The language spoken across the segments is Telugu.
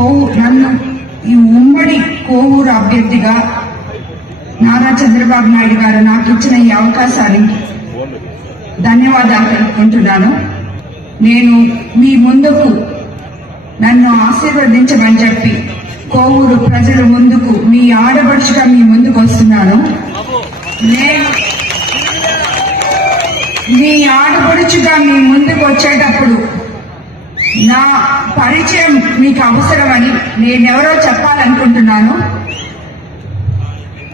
కోవూరు నన్ను ఈ ఉమ్మడి కోవూరు అభ్యర్థిగా నారా చంద్రబాబు నాయుడు గారు నాకు ఇచ్చిన ఈ అవకాశానికి ధన్యవాదాలు తెలుపుకుంటున్నాను. నేను మీ ముందుకు నన్ను ఆశీర్వదించమని చెప్పి కోవూరు ప్రజల ముందుకు మీ ఆడపడుచుగా మీ ముందుకు వస్తున్నాను. నేను మీ ఆడపడుచుగా మీ ముందుకు వచ్చేటప్పుడు నా పరిచయం మీకు అవసరమని నేనెవరో చెప్పాలనుకుంటున్నాను.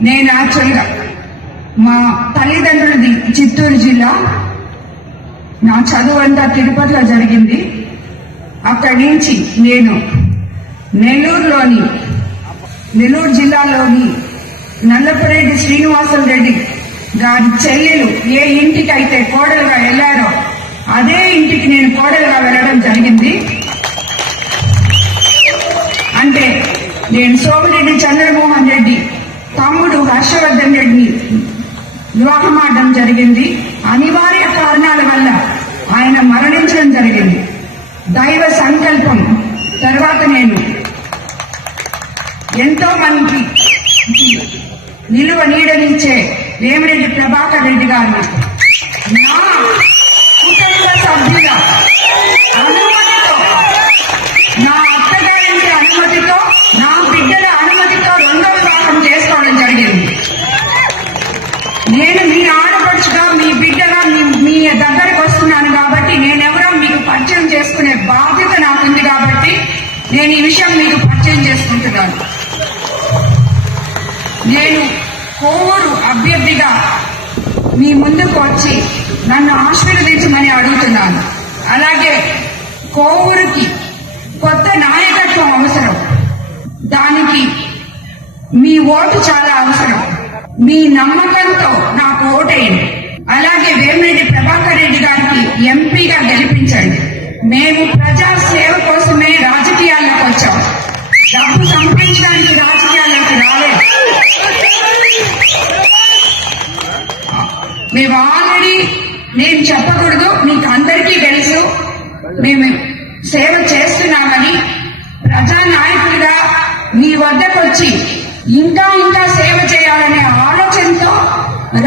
నేను యాక్చువల్గా మా తల్లిదండ్రులది చిత్తూరు జిల్లా. నా చదువు అంతా తిరుపతిలో జరిగింది. అక్కడి నుంచి నేను నెల్లూరులోని నెల్లూరు జిల్లాలోని నల్లపురెడ్డి శ్రీనివాసం రెడ్డి గారి చెల్లెలు ఏ ఇంటికి అయితే కోడలుగా వెళ్ళారో అదే ఇంటికి నేను కోడలుగా వెళ్ళడం జరిగింది. అంటే నేను సోమిరెడ్డి చంద్రమోహన్ రెడ్డి తమ్ముడు హర్షవర్ధన్ రెడ్డిని వివాహమాడడం జరిగింది. అనివార్య కారణాల వల్ల ఆయన మరణించడం జరిగింది. దైవ సంకల్పం తర్వాత నేను ఎంతో మందికి నిలువ నీడనిచ్చే వేమిరెడ్డి ప్రభాకర్ రెడ్డి గారు నా నేను మీ మీ బిడ్డగా మీ దగ్గరకు వస్తున్నాను కాబట్టి పరిచయం చేసుకునే బాధ్యత కాబట్టి నేను ఈ విషయం మీకు పరిచయం చేసుకుంటున్నాను. నేను కోవూరు అభ్యర్థిగా మీ ముందుకు వచ్చి నన్ను ఆశీర్వదించమని అడుగుతున్నాను. అలాగే కోవూరుకి కొత్త నాయకత్వం అవసరం. దానికి మీ ఓటు చాలా అవసరం. మీ నమ్మకంతో నాకు ఓటేయండి. అలాగే వేమిరెడ్డి ప్రభాకర్ రెడ్డి గారికి ఎంపీగా గెలిపించండి. మేము ప్రజా సేవ కోసమే రాజకీయాల్లోకి వచ్చాం. మేము ఆల్రెడీ నేను చెప్పకూడదు మీకు అందరికీ తెలుసు. మేము సేవ చేస్తున్నామని ప్రజానాయకుడిగా మీ వద్దకు వచ్చి ఇంకా ఇంకా సేవ చేయాలనే ఆలోచనతో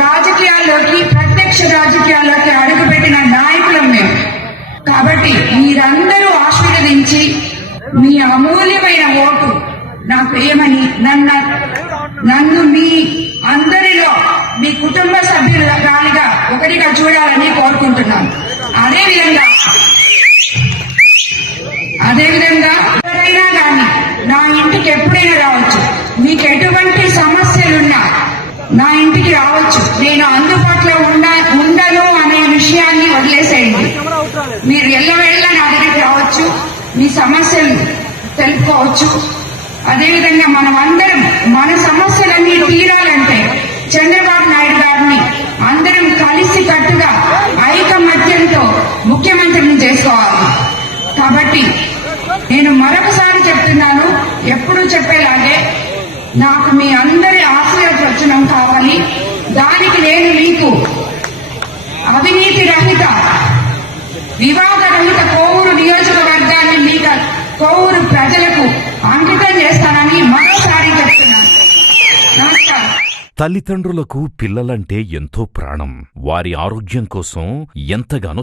రాజకీయాల్లోకి ప్రత్యక్ష రాజకీయాల్లోకి అడుగుపెట్టిన నాయకులం మేము. కాబట్టి మీరందరూ ఆశీర్వదించి మీ అమూల్యమైన ఓటు నాకు ఏమని నన్ను నన్ను మీ అందరిలో మీ కుటుంబ ఒకటిగా చూడాలని కోరుకుంటున్నాను అదేవిధంగా అదేవిధంగా ఎవరైనా కానీ నా ఇంటికి ఎప్పుడైనా రావచ్చు. మీకు ఎటువంటి సమస్యలున్నా నా ఇంటికి రావచ్చు. నేను అందుబాటులో ఉండా ఉండను అనే విషయాన్ని వదిలేసేయండి. మీరు ఎల్లవేళ్ళ నా దగ్గరికి రావచ్చు. మీ సమస్యలు తెలుపుకోవచ్చు. అదేవిధంగా మనం అందరం మన సమస్యలన్నీ కాబట్టి నేను మరొకసారి చెప్తున్నాను ఎప్పుడు చెప్పేలాగే నాకు మీ అందరి ఆశీర్వచనం కావాలి. దానికి నేను మీకు అవినీతి రహిత వివాద రహిత కోవూరు నియోజకవర్గాన్ని మీకు కోవూరు ప్రజలకు అంకితం చేస్తానని మరోసారి చెప్తున్నాను. నమస్కారం. తల్లిదండ్రులకు పిల్లలంటే ఎంతో ప్రాణం. వారి ఆరోగ్యం కోసం ఎంతగానో